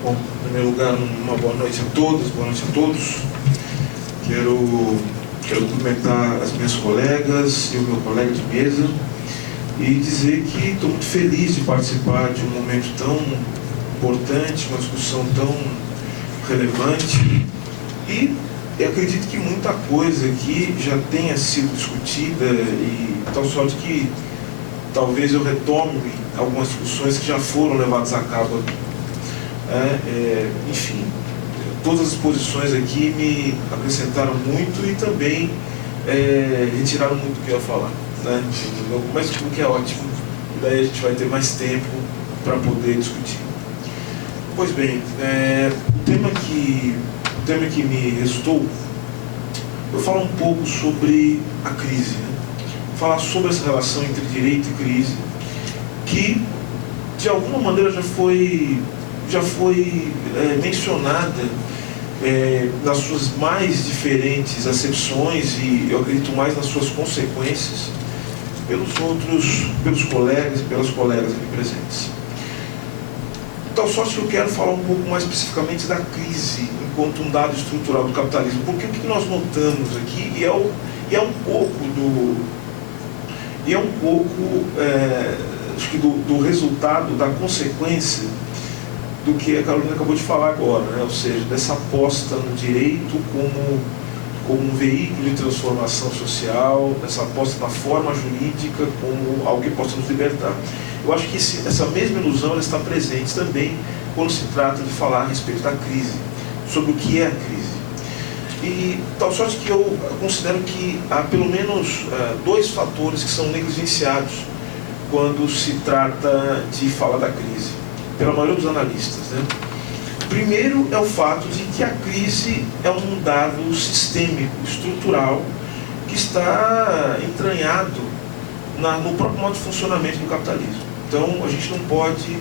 Bom, em primeiro lugar, uma boa noite a todas, boa noite a todos. Quero cumprimentar as minhas colegas e o meu colega de mesa e dizer que estou muito feliz de participar de um momento tão importante, uma discussão tão relevante, e eu acredito que muita coisa aqui já tenha sido discutida, e tal sorte que talvez eu retome algumas discussões que já foram levadas a cabo aqui. Enfim, todas as posições aqui me acrescentaram muito e também retiraram muito do que eu ia falar, né? Mas o que é ótimo, e daí a gente vai ter mais tempo para poder discutir. Pois bem, o tema que me restou, eu falo um pouco sobre a crise, né? Falar sobre essa relação entre direito e crise, que de alguma maneira já foi mencionada nas suas mais diferentes acepções, e eu acredito mais nas suas consequências, pelos colegas e pelas colegas aqui presentes. Tal sorte que eu quero falar um pouco mais especificamente da crise enquanto um dado estrutural do capitalismo, porque o que nós notamos aqui, e é um pouco acho que do resultado, da consequência do que a Carolina acabou de falar agora, né? Ou seja, dessa aposta no direito como um veículo de transformação social, dessa aposta na forma jurídica como algo que possa nos libertar. Eu acho que essa mesma ilusão ela está presente também quando se trata de falar a respeito da crise, sobre o que é a crise. E tal sorte que eu considero que há pelo menos dois fatores que são negligenciados quando se trata de falar da crise, pela maioria dos analistas, né? Primeiro é o fato de que a crise é um dado sistêmico, estrutural, que está entranhado no próprio modo de funcionamento do capitalismo. Então, a gente não pode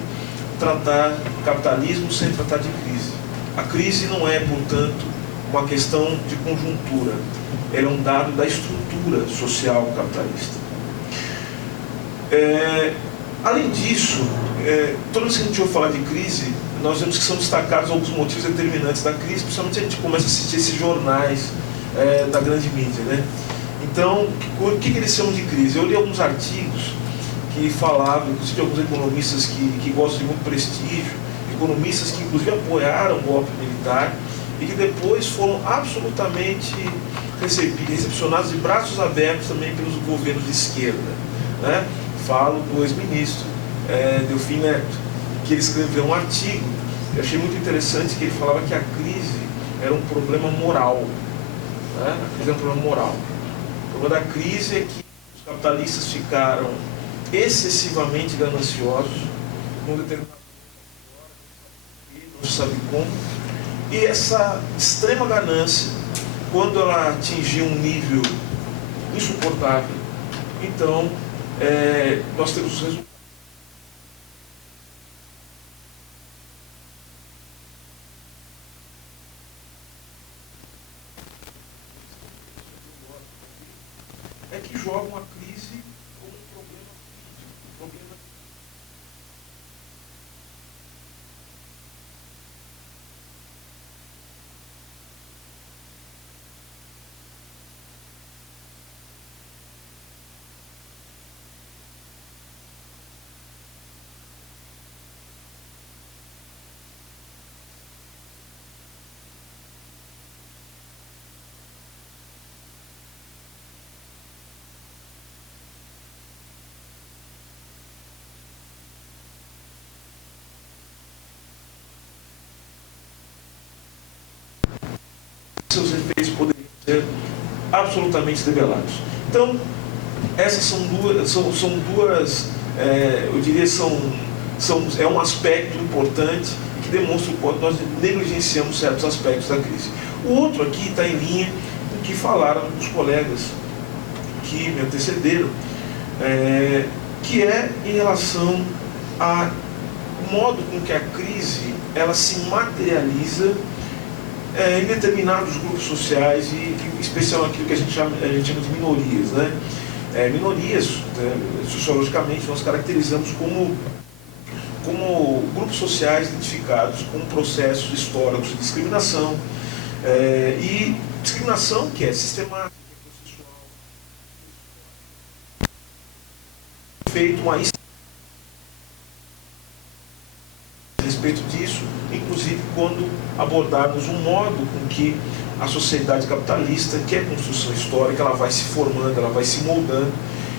tratar capitalismo sem tratar de crise. A crise não é, portanto, uma questão de conjuntura. Ela é um dado da estrutura social capitalista. Além disso, toda vez que a gente ouve falar de crise, nós vemos que são destacados alguns motivos determinantes da crise, principalmente se a gente começa a assistir esses jornais da grande mídia, né? Então, o que eles chamam de crise? Eu li alguns artigos que falavam, inclusive de alguns economistas que gostam de muito prestígio, economistas que inclusive apoiaram o golpe militar e que depois foram absolutamente recepcionados de braços abertos também pelos governos de esquerda, né? Falo do ex-ministro Delfim Neto, que ele escreveu um artigo. Eu achei muito interessante que ele falava que a crise era um problema moral, né? A crise é um problema moral. O problema da crise é que os capitalistas ficaram excessivamente gananciosos num determinado momento, não se sabe como, e essa extrema ganância, quando ela atingiu um nível insuportável, então nós temos os resultados. É que jogam a crise como um problema físico, um problema. Seus efeitos poderiam ser absolutamente debelados. Então, essas são duas, eu diria, são é um aspecto importante e que demonstra o quanto nós negligenciamos certos aspectos da crise. O outro aqui está em linha com o que falaram os colegas que me antecederam, que é em relação ao modo com que a crise ela se materializa em determinados grupos sociais, e em especial aquilo que a gente chama de minorias, né? Minorias, sociologicamente, nós caracterizamos como grupos sociais identificados com processos históricos de discriminação, e discriminação que é sistemática, processual, feito uma a respeito disso, inclusive quando abordarmos o modo com que a sociedade capitalista, que é construção histórica, ela vai se formando, ela vai se moldando,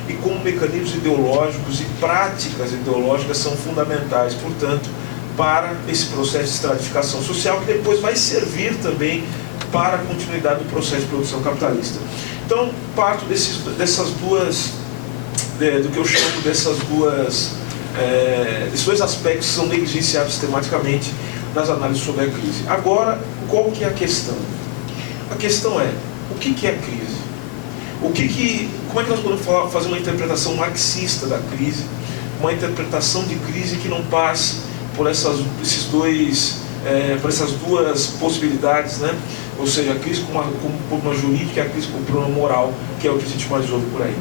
e como mecanismos ideológicos e práticas ideológicas são fundamentais, portanto, para esse processo de estratificação social, que depois vai servir também para a continuidade do processo de produção capitalista. Então, parto dessas duas, do que eu chamo desses dois aspectos que são negligenciados sistematicamente nas análises sobre a crise. Agora, qual que é a questão? A questão é, o que é a crise? Como é que nós podemos fazer uma interpretação marxista da crise, uma interpretação de crise que não passe por essas duas possibilidades, né? Ou seja, a crise como problema jurídico e a crise como problema moral, que é o que a gente mais ouve por aí.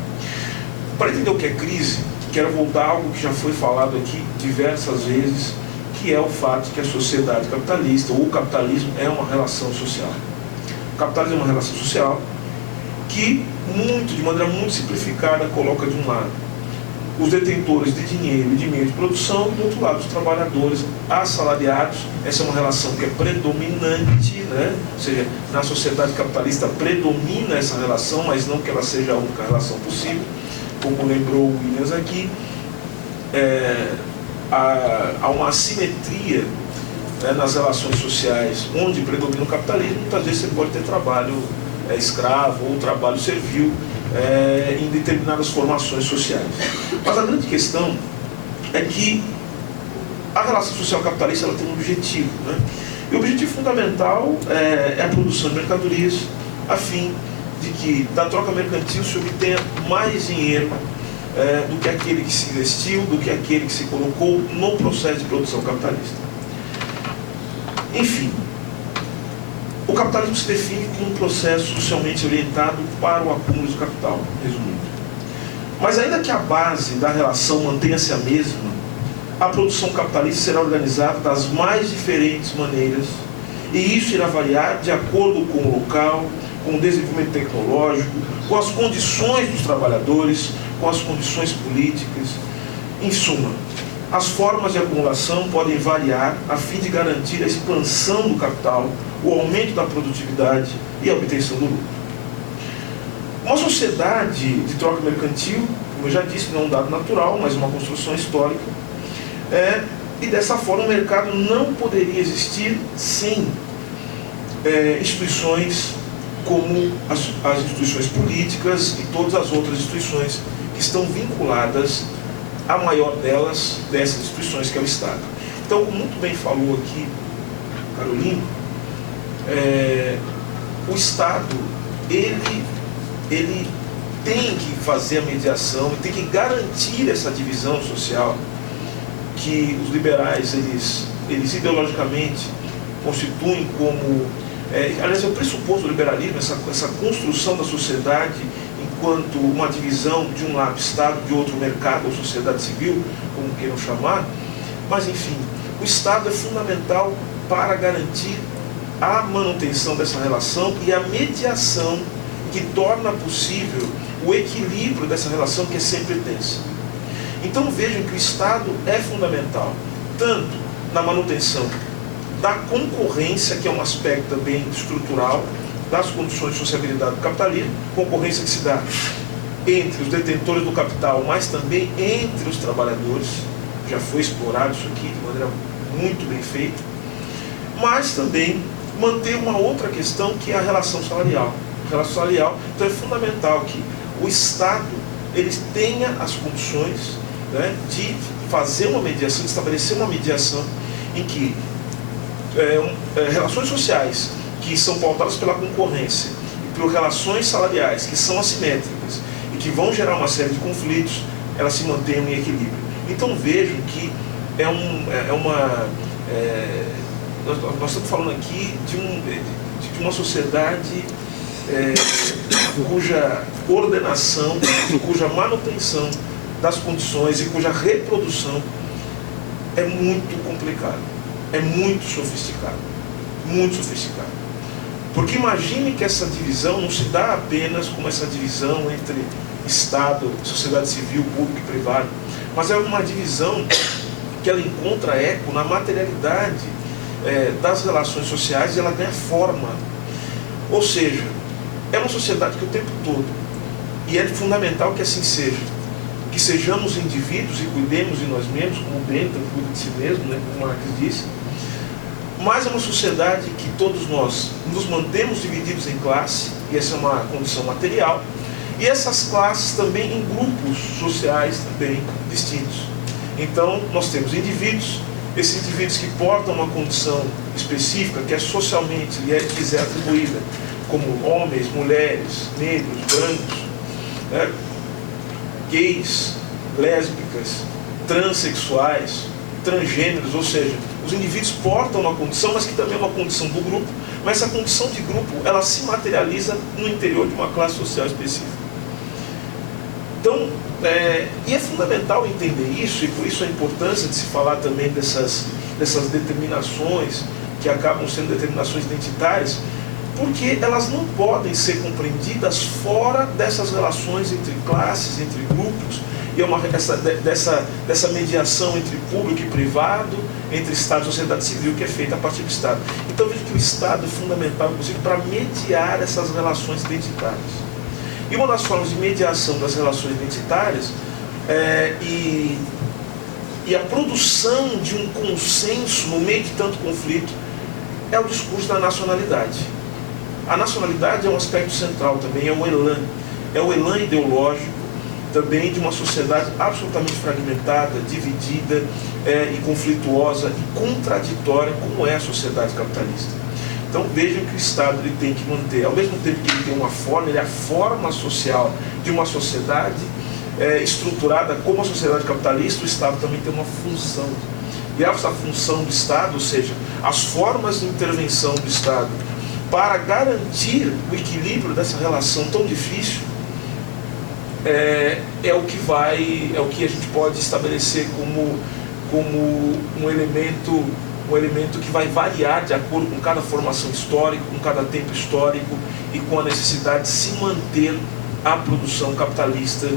Para entender o que é crise, quero voltar a algo que já foi falado aqui diversas vezes, que é o fato de que a sociedade capitalista, ou o capitalismo, é uma relação social. O capitalismo é uma relação social que, de maneira muito simplificada, coloca de um lado os detentores de dinheiro e de meio de produção, e do outro lado os trabalhadores assalariados. Essa é uma relação que é predominante, né? Ou seja, na sociedade capitalista predomina essa relação, mas não que ela seja a única relação possível. Como lembrou o Williams aqui, há uma assimetria, né, nas relações sociais, onde predomina o capitalismo. Muitas vezes você pode ter trabalho escravo ou trabalho servil em determinadas formações sociais. Mas a grande questão é que a relação social capitalista ela tem um objetivo, né? E o objetivo fundamental é a produção de mercadorias, a fim de que da troca mercantil se obtenha mais dinheiro do que aquele que se investiu, do que aquele que se colocou no processo de produção capitalista. Enfim, o capitalismo se define como um processo socialmente orientado para o acúmulo de capital, resumindo. Mas ainda que a base da relação mantenha-se a mesma, a produção capitalista será organizada das mais diferentes maneiras, e isso irá variar de acordo com o local, com o desenvolvimento tecnológico, com as condições dos trabalhadores, com as condições políticas. Em suma, as formas de acumulação podem variar a fim de garantir a expansão do capital, o aumento da produtividade e a obtenção do lucro. Uma sociedade de troca mercantil, como eu já disse, não é um dado natural, mas uma construção histórica, e dessa forma o mercado não poderia existir sem instituições como as instituições políticas e todas as outras instituições que estão vinculadas à maior dessas instituições, que é o Estado. Então, como muito bem falou aqui Carolina, o Estado ele tem que fazer a mediação, ele tem que garantir essa divisão social que os liberais eles ideologicamente constituem como aliás, é o pressuposto do liberalismo, essa construção da sociedade enquanto uma divisão de um lado Estado, de outro mercado ou sociedade civil, como queiram chamar. Mas enfim, o Estado é fundamental para garantir a manutenção dessa relação e a mediação que torna possível o equilíbrio dessa relação, que é sempre tensa. Então vejam que o Estado é fundamental, tanto na manutenção da concorrência, que é um aspecto também estrutural das condições de sociabilidade do capitalismo, concorrência que se dá entre os detentores do capital, mas também entre os trabalhadores. Já foi explorado isso aqui de maneira muito bem feita. Mas também manter uma outra questão, que é a relação salarial. A relação salarial, então é fundamental que o Estado ele tenha as condições, né, de fazer uma mediação, de estabelecer uma mediação em que relações sociais que são pautadas pela concorrência e por relações salariais que são assimétricas e que vão gerar uma série de conflitos, elas se mantenham em equilíbrio. Então vejam que nós estamos falando aqui de uma sociedade cuja ordenação, cuja manutenção das condições e cuja reprodução é muito complicada, é muito sofisticada, muito sofisticada. Porque imagine que essa divisão não se dá apenas como essa divisão entre Estado, sociedade civil, público e privado, mas é uma divisão que ela encontra eco na materialidade das relações sociais e ela ganha forma. Ou seja, é uma sociedade que o tempo todo, e é fundamental que assim seja, que sejamos indivíduos e cuidemos de nós mesmos, como Bentham cuida de si mesmo, né, como Marx disse, mas é uma sociedade que todos nós nos mantemos divididos em classe, e essa é uma condição material, e essas classes também em grupos sociais também distintos. Então, nós temos indivíduos, esses indivíduos que portam uma condição específica, que é socialmente lhes é atribuída, como homens, mulheres, negros, brancos, né, gays, lésbicas, transexuais, transgêneros, ou seja, os indivíduos portam uma condição, mas que também é uma condição do grupo, mas essa condição de grupo, ela se materializa no interior de uma classe social específica. Então, e é fundamental entender isso, e por isso a importância de se falar também dessas determinações, que acabam sendo determinações identitárias, porque elas não podem ser compreendidas fora dessas relações entre classes, entre grupos, e dessa mediação entre público e privado, entre Estado e sociedade civil, que é feita a partir do Estado. Então veja que o Estado é fundamental, inclusive, para mediar essas relações identitárias. E uma das formas de mediação das relações identitárias e a produção de um consenso no meio de tanto conflito é o discurso da nacionalidade. A nacionalidade é um aspecto central também, é o elan ideológico também de uma sociedade absolutamente fragmentada, dividida e conflituosa e contraditória, como é a sociedade capitalista. Então vejam que o Estado ele tem que manter, ao mesmo tempo que ele tem uma forma, ele é a forma social de uma sociedade estruturada como a sociedade capitalista, o Estado também tem uma função. E essa função do Estado, ou seja, as formas de intervenção do Estado para garantir o equilíbrio dessa relação tão difícil, é o que a gente pode estabelecer como um elemento que vai variar de acordo com cada formação histórica, com cada tempo histórico e com a necessidade de se manter a produção capitalista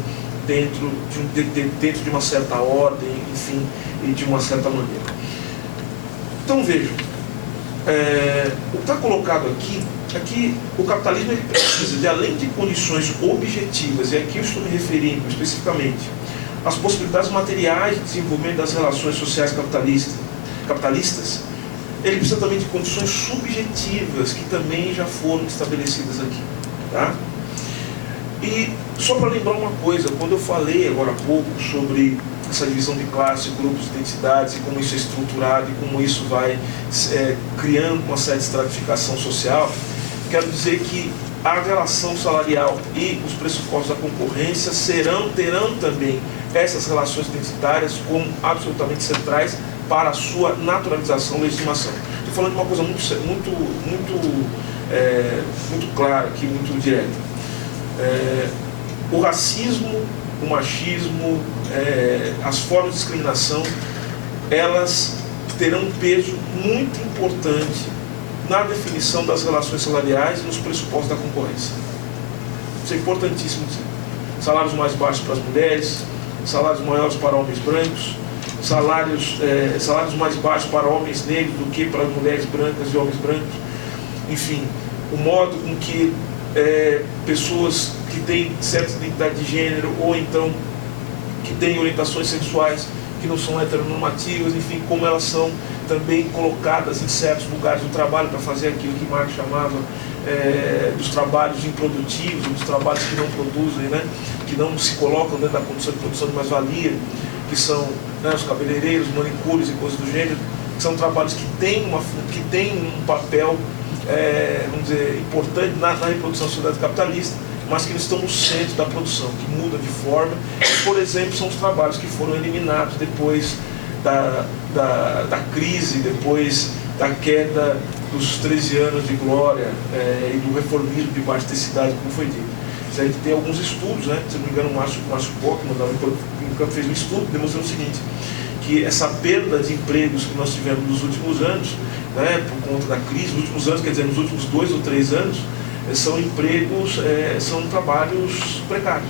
dentro de uma certa ordem, enfim, e de uma certa maneira. Então vejam, o que está colocado aqui é que o capitalismo ele precisa de, além de condições objetivas, e aqui eu estou me referindo especificamente às possibilidades materiais de desenvolvimento das relações sociais capitalistas, ele precisa também de condições subjetivas, que também já foram estabelecidas aqui. Tá? E só para lembrar uma coisa, quando eu falei agora há pouco sobre essa divisão de classe, grupos de identidades, e como isso é estruturado, e como isso vai criando uma certa estratificação social, quero dizer que a relação salarial e os pressupostos da concorrência terão também essas relações identitárias como absolutamente centrais para a sua naturalização e legitimação. Estou falando de uma coisa muito clara aqui, muito direta. O racismo, o machismo, as formas de discriminação, elas terão um peso muito importante na definição das relações salariais e nos pressupostos da concorrência. Isso é importantíssimo dizer. Salários mais baixos para as mulheres, salários maiores para homens brancos, salários mais baixos para homens negros do que para mulheres brancas e homens brancos. Enfim, o modo com que pessoas que têm certa identidade de gênero ou então que têm orientações sexuais que não são heteronormativas, enfim, como elas são também colocadas em certos lugares do trabalho para fazer aquilo que Marx chamava dos trabalhos improdutivos, dos trabalhos que não produzem, né? Que não se colocam dentro da condição de produção de mais-valia. que são, né, os cabeleireiros, manicures e coisas do gênero, que são trabalhos que têm um papel, vamos dizer, importante na reprodução da sociedade capitalista, mas que não estão no centro da produção, que muda de forma. Por exemplo, são os trabalhos que foram eliminados depois da crise, depois da queda dos 13 anos de glória e do reformismo de baixa-intensidade, como foi dito. A gente tem alguns estudos, né? Se não me engano, o Márcio Pockmann, da Unicamp, fez um estudo demonstrando o seguinte, que essa perda de empregos que nós tivemos nos últimos anos, né, por conta da crise, nos últimos anos, quer dizer, nos últimos 2 ou 3 anos, são empregos, são trabalhos precários.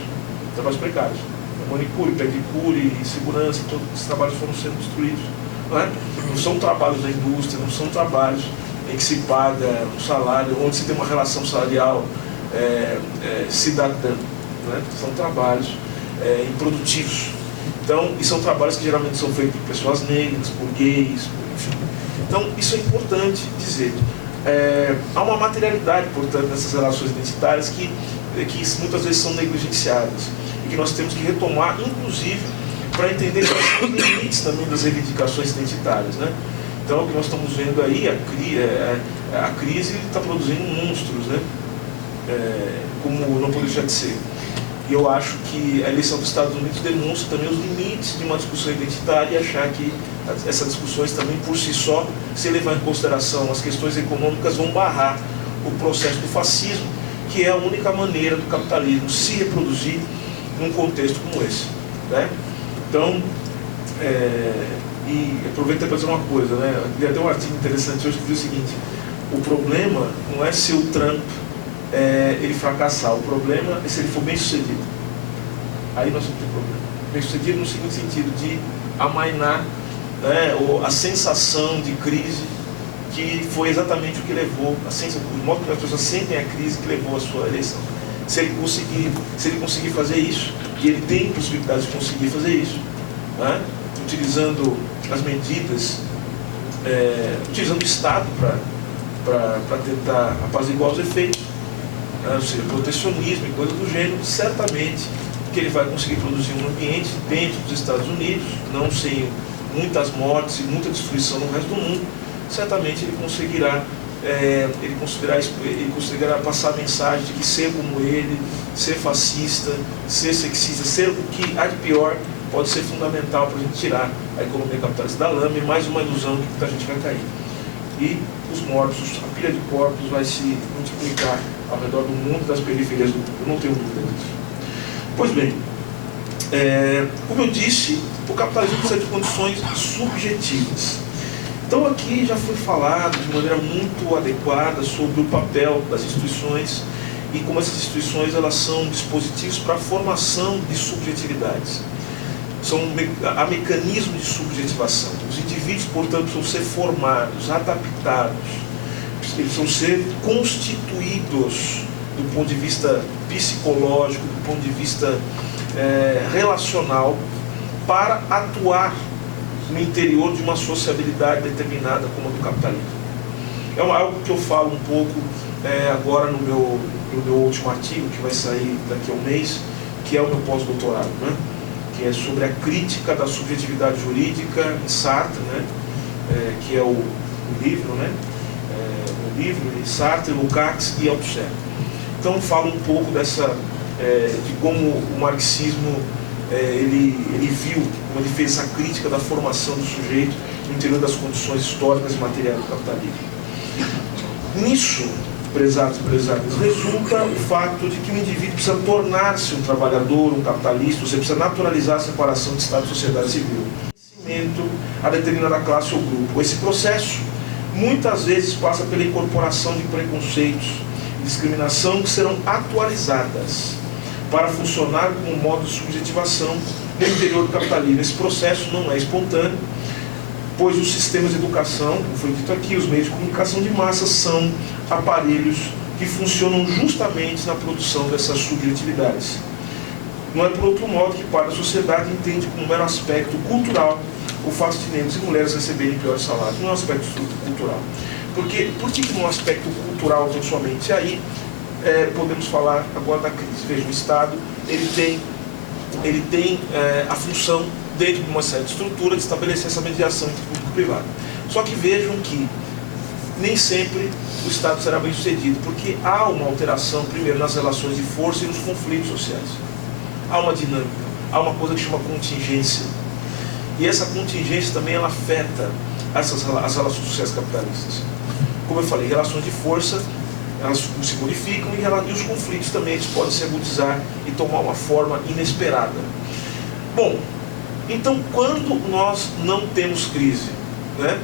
Manicure, pedicure, segurança, todos esses trabalhos foram sendo destruídos. Não são trabalhos da indústria, não são trabalhos em que se paga um salário, onde se tem uma relação salarial cidadã. São trabalhos improdutivos. Então, e são trabalhos que geralmente são feitos por pessoas negras, por gays, enfim. Então, isso é importante dizer. Há uma materialidade, portanto, nessas relações identitárias que muitas vezes são negligenciadas e que nós temos que retomar, inclusive, para entender quais são os limites também das reivindicações identitárias, né? Então, o que nós estamos vendo aí, a crise está produzindo monstros, né? Como não pode deixar de ser. E eu acho que a eleição dos Estados Unidos demonstra também os limites de uma discussão identitária e achar que essas discussões também, por si só, se levar em consideração as questões econômicas, vão barrar o processo do fascismo, que é a única maneira do capitalismo se reproduzir num contexto como esse, né? Então, e aproveito para dizer uma coisa, né? Eu li até um artigo interessante hoje que diz o seguinte: o problema não é se o Trump ele fracassar, o problema é se ele for bem sucedido. Aí nós vamos ter problema. Bem sucedido no seguinte sentido, de amainar, né, a sensação de crise, que foi exatamente o que levou, o modo que as pessoas sentem a crise que levou a sua eleição. Se ele conseguir fazer isso, e ele tem possibilidade de conseguir fazer isso, né, utilizando as medidas, utilizando o Estado para tentar apaziguar os efeitos, ou seja, protecionismo e coisa do gênero, certamente que ele vai conseguir produzir um ambiente dentro dos Estados Unidos, não sem muitas mortes e muita destruição no resto do mundo. Certamente ele conseguirá passar a mensagem de que ser como ele, ser fascista, ser sexista, ser o que há de pior, pode ser fundamental para a gente tirar a economia capitalista da lama, e mais uma ilusão de que a gente vai cair. E os mortos, a pilha de corpos vai se multiplicar ao redor do mundo, das periferias do mundo. Eu não tenho dúvida disso. Pois bem, como eu disse, o capitalismo precisa de condições subjetivas. Então aqui já foi falado de maneira muito adequada sobre o papel das instituições e como essas instituições elas são dispositivos para a formação de subjetividades. Há mecanismos de subjetivação. Os indivíduos, portanto, precisam ser formados, adaptados, eles precisam ser constituídos do ponto de vista psicológico, do ponto de vista relacional, para atuar no interior de uma sociabilidade determinada como a do capitalismo. É algo que eu falo um pouco agora no meu último artigo, que vai sair daqui a um mês, que é o meu pós-doutorado, né? Que é sobre a crítica da subjetividade jurídica em Sartre, né? Que é o livro, né? O livro de Sartre, Lukács e Althusser. Então falo um pouco de como o marxismo ele viu, como ele fez essa crítica da formação do sujeito no interior das condições históricas e materiais do capitalismo. Nisso, prezados e prezadas, resulta o fato de que o indivíduo precisa tornar-se um trabalhador, um capitalista, você precisa naturalizar a separação de Estado e sociedade civil, a determinada classe ou grupo. Esse processo muitas vezes passa pela incorporação de preconceitos e discriminação que serão atualizadas para funcionar como um modo de subjetivação no interior do capitalismo. Esse processo não é espontâneo, pois os sistemas de educação, como foi dito aqui, os meios de comunicação de massa são aparelhos que funcionam justamente na produção dessas subjetividades. Não é por outro modo que parte da sociedade entende como um mero aspecto cultural o fato de negros e mulheres receberem piores salários. Não é um aspecto cultural. Por que não é um aspecto cultural tão somente? E aí podemos falar agora da crise. Veja, o Estado ele tem a função dentro de uma certa estrutura, de estabelecer essa mediação entre público e privado. Só que vejam que nem sempre o Estado será bem sucedido, porque há uma alteração, primeiro, nas relações de força e nos conflitos sociais. Há uma dinâmica, há uma coisa que chama contingência. E essa contingência também ela afeta as relações sociais capitalistas. Como eu falei, relações de força, elas se modificam e os conflitos também eles podem se agudizar e tomar uma forma inesperada. Bom, então quando nós não temos crise, né?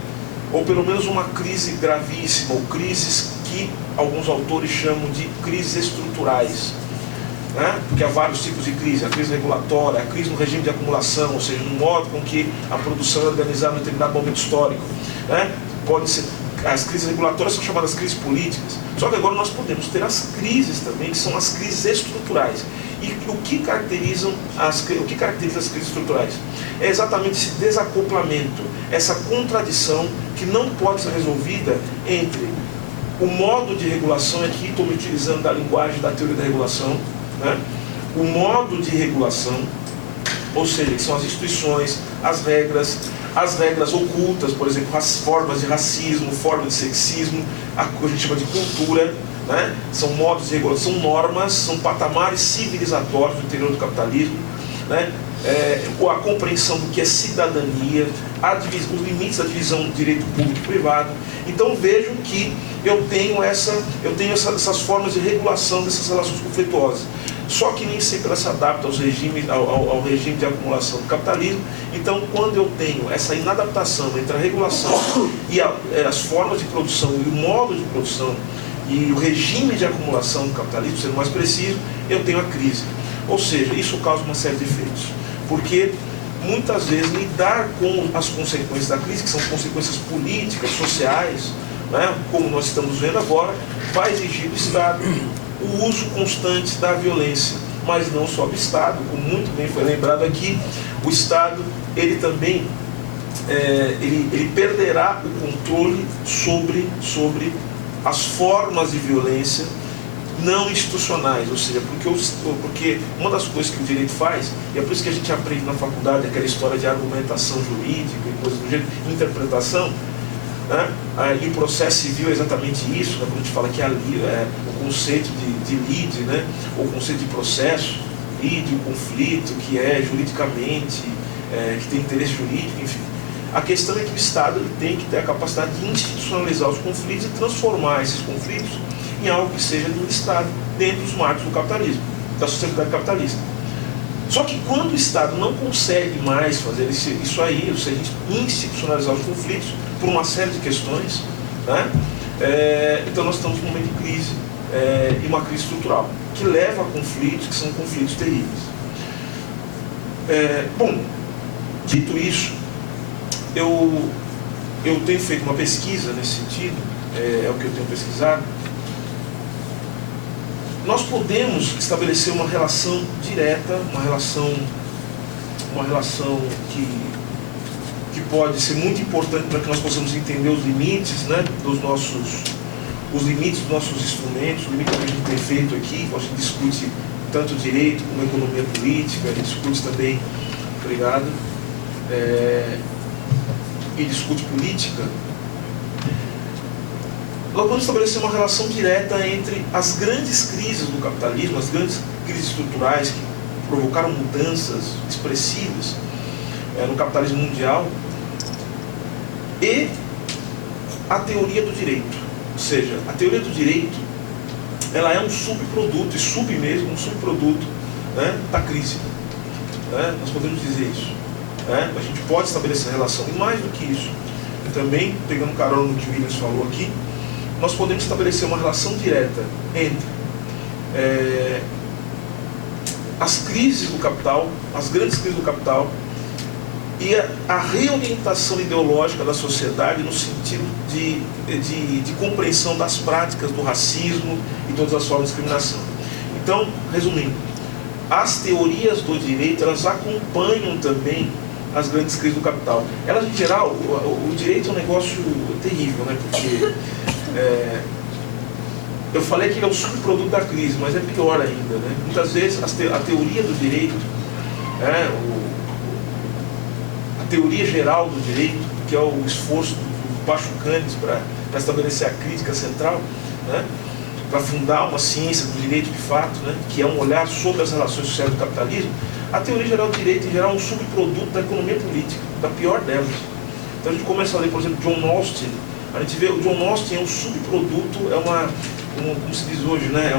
Ou pelo menos uma crise gravíssima, ou crises que alguns autores chamam de crises estruturais, né? Porque há vários tipos de crise: a crise regulatória, a crise no regime de acumulação, ou seja, no modo com que a produção é organizada em determinado momento histórico, né? Pode ser, as crises regulatórias são chamadas crises políticas. Só que agora nós podemos ter as crises também, que são as crises estruturais. E o que caracteriza as crises estruturais? É exatamente esse desacoplamento, essa contradição que não pode ser resolvida entre o modo de regulação, aqui estou me utilizando da linguagem da teoria da regulação, né? O modo de regulação, ou seja, que são as instituições, as regras ocultas, por exemplo, as formas de racismo, formas de sexismo, a que a gente chama de cultura, né? São modos de regulação, são normas, são patamares civilizatórios do interior do capitalismo, né? A compreensão do que é cidadania, os limites da divisão do direito público e privado. Então vejam que eu tenho essas formas de regulação dessas relações conflituosas. Só que nem sempre ela se adapta ao regime de acumulação do capitalismo. Então, quando eu tenho essa inadaptação entre a regulação e as formas de produção e o modo de produção e o regime de acumulação do capitalismo, sendo mais preciso, eu tenho a crise. Ou seja, isso causa uma série de efeitos. Porque, muitas vezes, lidar com as consequências da crise, que são consequências políticas, sociais, né, como nós estamos vendo agora, vai exigir do Estado o uso constante da violência. Mas não só do Estado, como muito bem foi lembrado aqui, o Estado, ele também ele perderá o controle sobre as formas de violência não institucionais, ou seja, porque uma das coisas que o direito faz, e é por isso que a gente aprende na faculdade aquela história de argumentação jurídica e coisas do gênero, interpretação, né? E o processo civil é exatamente isso, né? Quando a gente fala que o conceito de lide, né? O conceito de processo, lide, o conflito, que é juridicamente, que tem interesse jurídico, enfim. A questão é que o Estado ele tem que ter a capacidade de institucionalizar os conflitos e transformar esses conflitos em algo que seja do Estado, dentro dos marcos do capitalismo, da sociedade capitalista. Só que quando o Estado não consegue mais fazer isso aí, ou seja, institucionalizar os conflitos, por uma série de questões, né? Então nós estamos num momento de crise, e uma crise estrutural, que leva a conflitos que são conflitos terríveis. Bom, dito isso, eu tenho feito uma pesquisa nesse sentido, é o que eu tenho pesquisado. Nós podemos estabelecer uma relação direta, uma relação que pode ser muito importante para que nós possamos entender os limites, né, os limites dos nossos instrumentos, o limite que a gente tem feito aqui. A gente discute tanto direito como economia política, a gente discute também, obrigado, e discute política. Nós vamos estabelecer uma relação direta entre as grandes crises do capitalismo, as grandes crises estruturais que provocaram mudanças expressivas no capitalismo mundial, e a teoria do direito. Ou seja, a teoria do direito ela é um subproduto, um subproduto, né, da crise. Né? Nós podemos dizer isso. Né? A gente pode estabelecer relação, e mais do que isso, também, pegando carona no que o Williams falou aqui, nós podemos estabelecer uma relação direta entre as crises do capital, as grandes crises do capital, e a reorientação ideológica da sociedade no sentido de compreensão das práticas do racismo e todas as formas de discriminação. Então, resumindo, as teorias do direito, elas acompanham também as grandes crises do capital. Elas, em geral, o direito é um negócio terrível, né? Porque eu falei que ele é um subproduto da crise, mas é pior ainda, né? Muitas vezes a teoria do direito, teoria geral do direito, que é o esforço do Pachucanes para estabelecer a crítica central, né? Para fundar uma ciência do direito de fato, né? Que é um olhar sobre as relações sociais do capitalismo. A teoria geral do direito, em geral, é um subproduto da economia política, da pior delas. Então a gente começa a ler, por exemplo, John Austin. A gente vê o John Austin é um subproduto, como se diz hoje, né?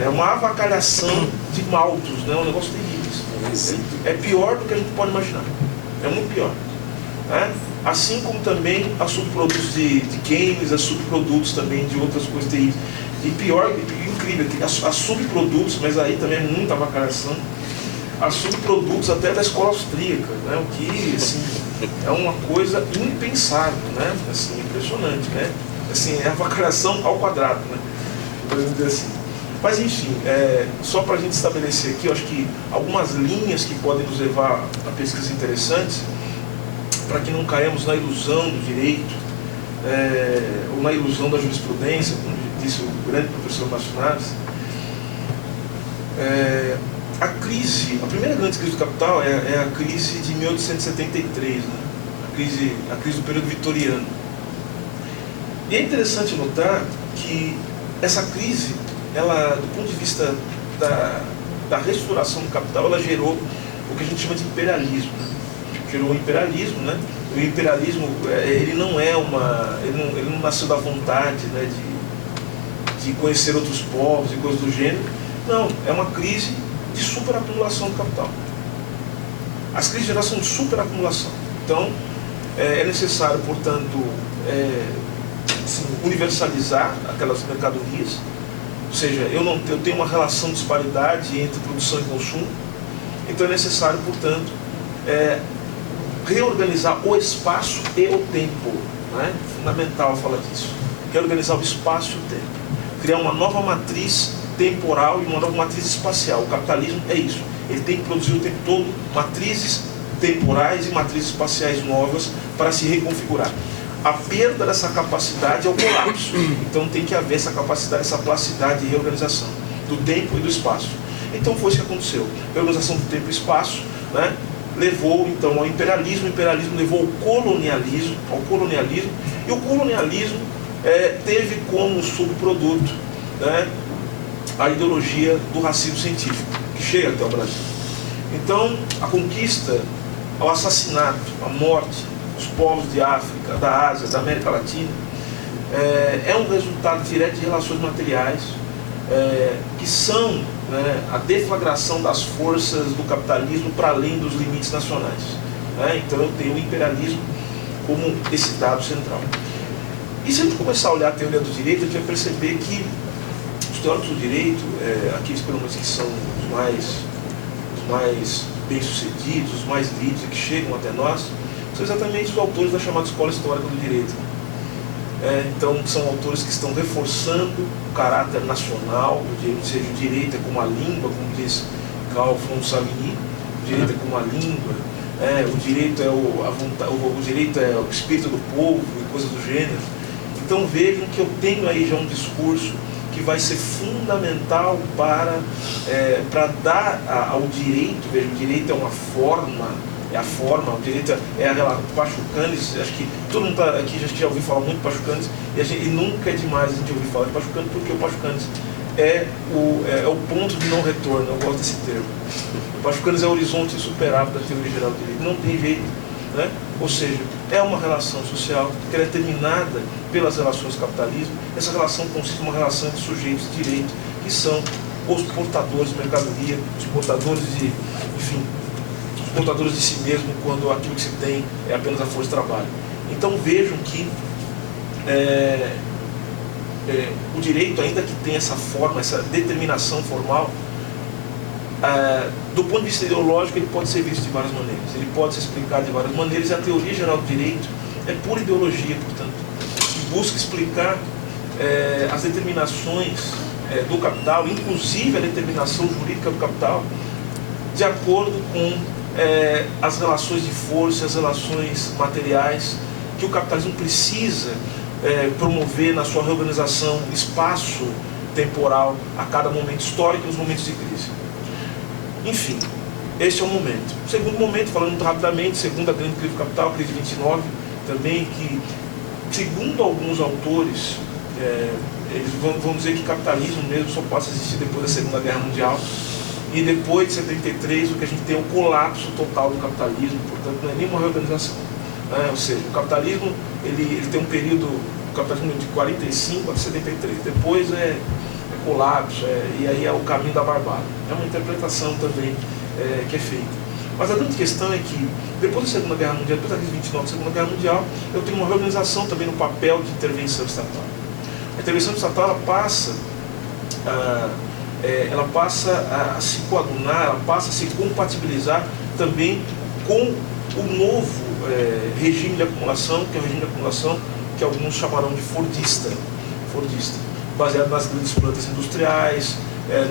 É uma avacalhação de maltos, né? Um negócio terrível. É pior do que a gente pode imaginar. É muito pior. Né? Assim como também há subprodutos de Keynes, há subprodutos também de outras coisas terríveis. E pior, incrível, há subprodutos, mas aí também é muita avacalhação, há subprodutos até da escola austríaca, né? O que, assim, é uma coisa impensável, né? Assim, impressionante, né? Assim, é avacalhação ao quadrado, né? Podemos dizer assim. Mas, enfim, só para a gente estabelecer aqui, eu acho que algumas linhas que podem nos levar a pesquisas interessantes, para que não caímos na ilusão do direito, ou na ilusão da jurisprudência, como disse o grande professor Márcio Naves. A primeira grande crise do capital é a crise de 1873, né? a crise do período vitoriano. E é interessante notar que essa crise, ela, do ponto de vista da restauração do capital, ela gerou o que a gente chama de imperialismo, né? Gerou o imperialismo, né? O imperialismo, ele não é ele não nasceu da vontade, né, de conhecer outros povos e coisas do gênero. Não, é uma crise de superacumulação do capital. As crises gerais são de superacumulação. Então, é necessário, portanto, assim, universalizar aquelas mercadorias. Ou seja, eu tenho uma relação de disparidade entre produção e consumo. Então é necessário, portanto, reorganizar o espaço e o tempo. Né? Fundamental falar disso. Reorganizar o espaço e o tempo. Criar uma nova matriz temporal e uma nova matriz espacial. O capitalismo é isso. Ele tem que produzir o tempo todo matrizes temporais e matrizes espaciais novas para se reconfigurar. A perda dessa capacidade é o colapso. Então tem que haver essa capacidade, essa plasticidade de reorganização do tempo e do espaço. Então foi isso que aconteceu. A reorganização do tempo e espaço, né, levou então ao imperialismo. O imperialismo levou ao colonialismo, e o colonialismo teve como subproduto, né, a ideologia do racismo científico, que chega até o Brasil. Então, a conquista, o assassinato, a morte dos povos de África, da Ásia, da América Latina, é um resultado direto de relações materiais, que são, né, a deflagração das forças do capitalismo para além dos limites nacionais. Né? Então, eu tenho o imperialismo como esse dado central. E se a gente começar a olhar a teoria do direito, a gente vai perceber que os teóricos do direito, aqueles pelo menos que são os mais bem-sucedidos, os mais lidos e que chegam até nós, são exatamente os autores da chamada escola histórica do direito. Então, são autores que estão reforçando o caráter nacional, ou seja, o direito é como a língua, como diz Carl von Savigny, o direito é como a língua, o direito o direito é o espírito do povo e coisas do gênero. Então vejam que eu tenho aí já um discurso que vai ser fundamental para dar ao direito. Veja, o direito é uma forma, o direito o Pachucanes, acho que todo mundo aqui já ouviu falar muito de Pachucanes, e nunca é demais a gente ouvir falar de Pachucanes, porque o Pachucanes é o ponto de não retorno. Eu gosto desse termo. O Pachucanes é o horizonte insuperável da teoria geral do direito, não tem jeito, né? Ou seja, é uma relação social que é determinada pelas relações do capitalismo. Essa relação consiste em uma relação de sujeitos de direito, que são os portadores de mercadoria, os portadores de si mesmo, quando aquilo que se tem é apenas a força de trabalho. Então vejam que o direito, ainda que tenha essa forma, essa determinação formal, do ponto de vista ideológico, ele pode ser visto de várias maneiras, ele pode ser explicado de várias maneiras, e a teoria geral do direito é pura ideologia, portanto, que busca explicar as determinações do capital, inclusive a determinação jurídica do capital, de acordo com as relações de força, as relações materiais que o capitalismo precisa promover na sua reorganização espaço-temporal a cada momento histórico e nos momentos de crise. Enfim, este é o momento. O segundo momento, falando muito rapidamente, segunda grande crise do capital, crise de 29, também, que, segundo alguns autores, eles vão dizer que capitalismo mesmo só pode existir depois da Segunda Guerra Mundial, e depois de 73, o que a gente tem é o colapso total do capitalismo, portanto não é nenhuma reorganização. Ou seja, o capitalismo ele tem um período, o capitalismo de 45 a 73, depois é colapso, e aí é o caminho da barbárie. É uma interpretação também que é feita. Mas a grande questão é que, depois da Segunda Guerra Mundial, depois da crise de 29 da Segunda Guerra Mundial, eu tenho uma reorganização também no papel de intervenção estatal. A intervenção estatal ela passa a se coadunar, ela passa a se compatibilizar também com o novo regime de acumulação, que é o regime de acumulação que alguns chamarão de fordista, baseado nas grandes plantas industriais,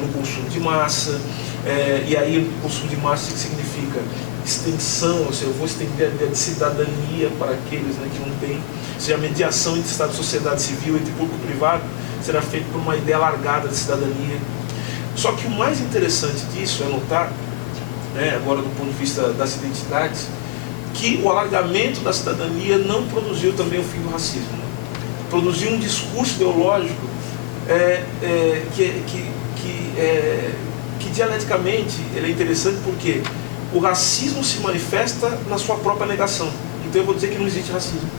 no consumo de massa, e aí o consumo de massa que significa extensão, ou seja, eu vou estender a ideia de cidadania para aqueles que não têm, ou seja, a mediação entre Estado e sociedade civil, entre público e privado, será feita por uma ideia alargada de cidadania. Só que o mais interessante disso é notar, agora do ponto de vista das identidades, que o alargamento da cidadania não produziu também o fim do racismo. Produziu um discurso ideológico que dialeticamente ele é interessante porque o racismo se manifesta na sua própria negação. Então eu vou dizer que não existe racismo.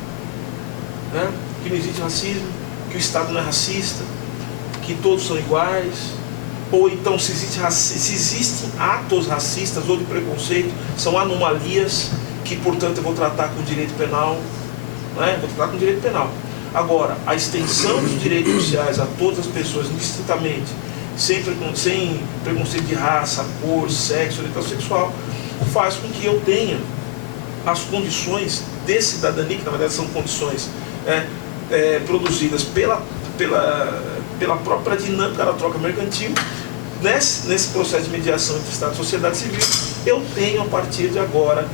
Que não existe racismo, que o Estado não é racista, que todos são iguais. Ou então, se existem atos racistas ou de preconceito, são anomalias que, portanto, eu vou tratar com direito penal. Vou tratar com direito penal. Agora, a extensão dos direitos sociais a todas as pessoas, indistintamente, sem preconceito de raça, cor, sexo, orientação sexual, faz com que eu tenha as condições de cidadania, que na verdade são condições produzidas pela própria dinâmica da troca mercantil. Nesse processo de mediação entre Estado e sociedade civil, eu tenho a partir de agora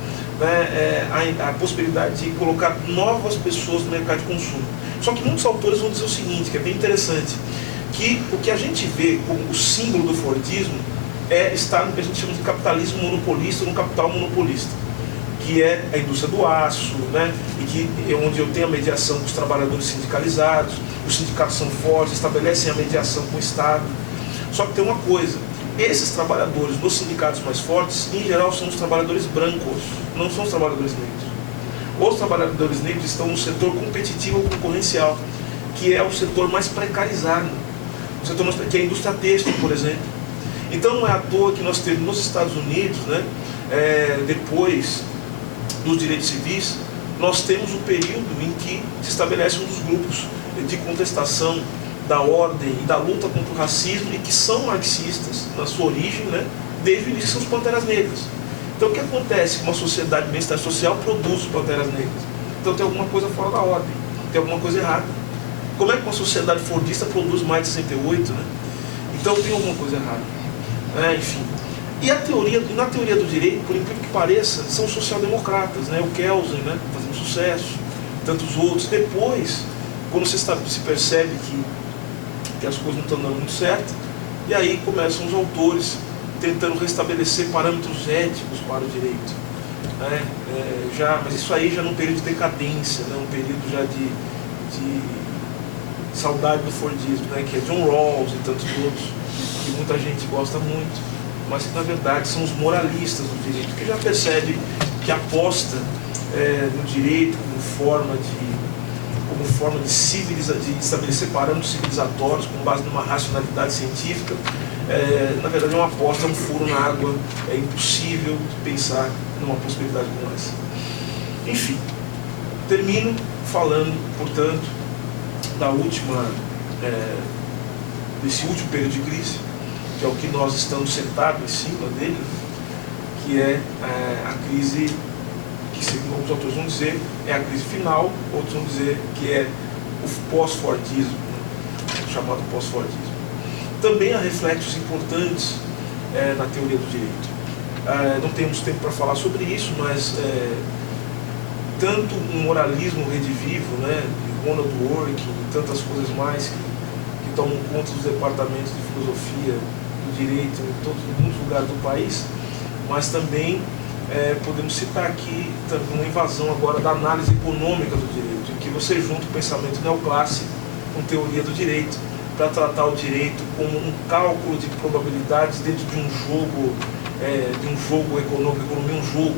a possibilidade de colocar novas pessoas no mercado de consumo. Só que muitos autores vão dizer o seguinte, que é bem interessante, que o que a gente vê como o símbolo do fordismo está no que a gente chama de capitalismo monopolista, no capital monopolista, que é a indústria do aço, e que onde eu tenho a mediação com os trabalhadores sindicalizados, os sindicatos são fortes, estabelecem a mediação com o Estado. Só que tem uma coisa, esses trabalhadores dos sindicatos mais fortes, em geral, são os trabalhadores brancos, não são os trabalhadores negros. Os trabalhadores negros estão no setor competitivo ou concorrencial, que é o setor mais precarizado, que é a indústria têxtil, por exemplo. Então não é à toa que nós temos nos Estados Unidos, depois dos direitos civis, nós temos o período em que se estabelece um dos grupos de contestação da ordem e da luta contra o racismo e que são marxistas na sua origem, desde o início são os Panteras Negras. Então o que acontece? Uma sociedade de bem-estar social produz os Panteras Negras. Então tem alguma coisa fora da ordem, tem alguma coisa errada. Como é que uma sociedade fordista produz mais de 68? Então tem alguma coisa errada. Enfim. E na teoria do direito, por incrível que pareça, são social-democratas, o Kelsen, fazendo sucesso, tantos outros. Depois, quando se percebe que as coisas não estão dando muito certo, e aí começam os autores tentando restabelecer parâmetros éticos para o direito. Mas isso aí já num período de decadência, um período já de saudade do fordismo, que é John Rawls e tantos outros, que muita gente gosta muito, mas que na verdade são os moralistas do direito, que já percebe que aposta no direito como forma de estabelecer parâmetros civilizatórios com base numa racionalidade científica, na verdade é uma aposta, um furo na água, é impossível pensar numa possibilidade como essa. Enfim, termino falando, portanto, desse último período de crise, que é o que nós estamos sentados em cima dele, que é a crise que, segundo alguns autores vão dizer, é a crise final, outros vão dizer que é o pós-fordismo, chamado pós-fordismo. Também há reflexos importantes na teoria do direito. Não temos tempo para falar sobre isso, mas tanto um moralismo redivivo, de Ronald Dworkin e tantas coisas mais que tomam conta dos departamentos de filosofia do direito em muitos lugares do país, mas também podemos citar aqui também uma invasão agora da análise econômica do direito, em que você junta o pensamento neoclássico com teoria do direito, para tratar o direito como um cálculo de probabilidades dentro de um jogo econômico, economia é um jogo.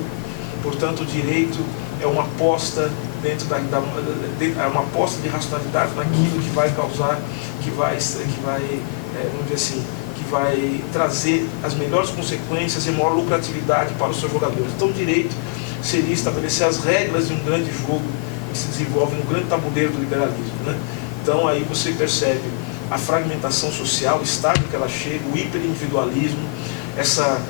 Portanto, o direito é uma aposta é uma aposta de racionalidade naquilo que vai causar, que vai vamos dizer assim, que vai trazer as melhores consequências e maior lucratividade para os seus jogadores. Então, o direito seria estabelecer as regras de um grande jogo que se desenvolve no grande tabuleiro do liberalismo, né? Então, aí você percebe a fragmentação social, o estado que ela chega, o hiperindividualismo, essa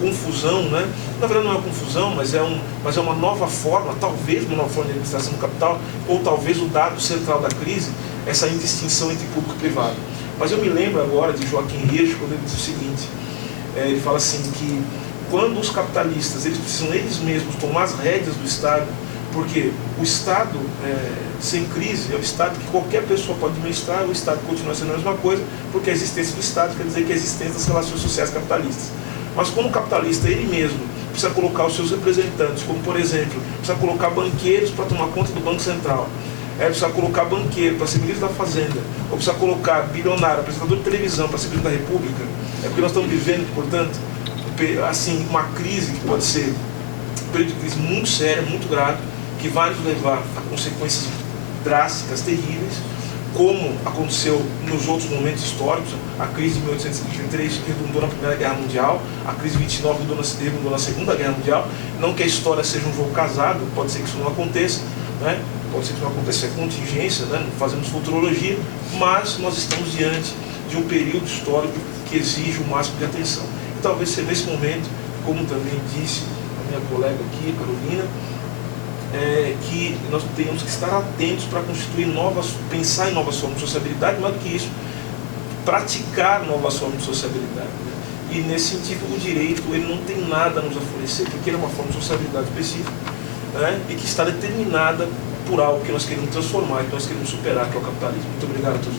confusão, né? Na verdade não é uma confusão, mas é uma nova forma, talvez uma nova forma de administração do capital, ou talvez o dado central da crise, essa indistinção entre público e privado. Mas eu me lembro agora de Joaquim Hirsch, quando ele diz o seguinte, ele fala assim que quando os capitalistas, eles precisam eles mesmos tomar as rédeas do Estado, porque o Estado sem crise é o Estado que qualquer pessoa pode administrar, o Estado continua sendo a mesma coisa, porque a existência do Estado quer dizer que a existência das relações sociais capitalistas. Mas como o capitalista, ele mesmo, precisa colocar os seus representantes, como por exemplo, precisa colocar banqueiros para tomar conta do Banco Central, precisa colocar banqueiro para ser ministro da Fazenda, ou precisa colocar bilionário, apresentador de televisão para ser presidente da República, porque nós estamos vivendo, portanto, assim, uma crise que pode ser um período de crise muito séria, muito grave, que vai nos levar a consequências drásticas, terríveis, como aconteceu nos outros momentos históricos. A crise de 1823 redundou na Primeira Guerra Mundial, a crise de 29 redundou na Segunda Guerra Mundial. Não que a história seja um jogo casado, pode ser que isso não aconteça, né? Pode ser que não aconteça, é contingência, né? Não fazemos futurologia, mas nós estamos diante de um período histórico que exige o máximo de atenção. E talvez seja nesse momento, como também disse a minha colega aqui, Carolina, que nós temos que estar atentos para constituir pensar em novas formas de sociabilidade, mais do que isso, praticar novas formas de sociabilidade, né? E nesse sentido o direito ele não tem nada a nos oferecer, porque ele é uma forma de sociabilidade específica, né? E que está determinada por algo que nós queremos transformar, que nós queremos superar, que é o capitalismo. Muito obrigado a todos.